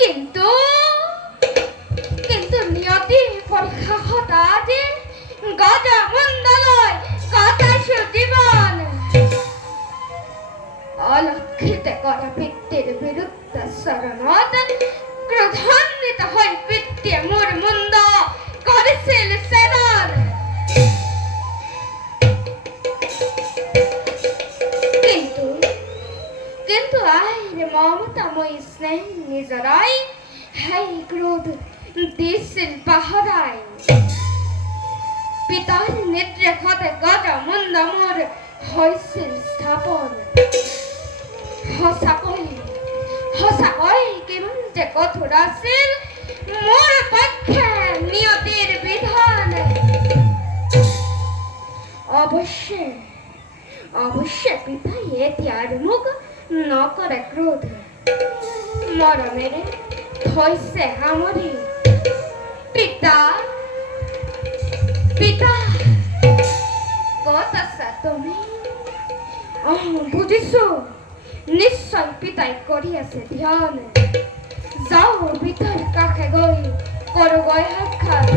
কিন্তু কিন্তু নিয়তি পরীক্ষা হঠাৎ গজা মন্ডলয় কতাশ জীবন অলক্ষিত করা পিতৃর বিরুদ্ধে শরণত ক্রোধান্বিত হয় পিতৃ মোর মুন্দ করেছিল সেবন কিন্তু কিন্তু আইরে মমতাময়ী স্নেহ নিজরাই হাই ক্রোধ দিছিল পাহারায় পিতার নেত্রে খাতে গজা মন্দ মোর হয়েছিল স্থাপন হসাকই কেমন যে কঠোর আছিল মোর পক্ষে নিয়তির বিধান অবশ্য পিতা এটি আর মুখ ন করে ক্রোধ মরমের থইছে হামরি পিতা পিতা কথা তুমি বুঝিছো নিশ্চয় পিতাই করিয়াছে ধ্যান যাও পিতার কাছে গই করো গয় সাক্ষাৎ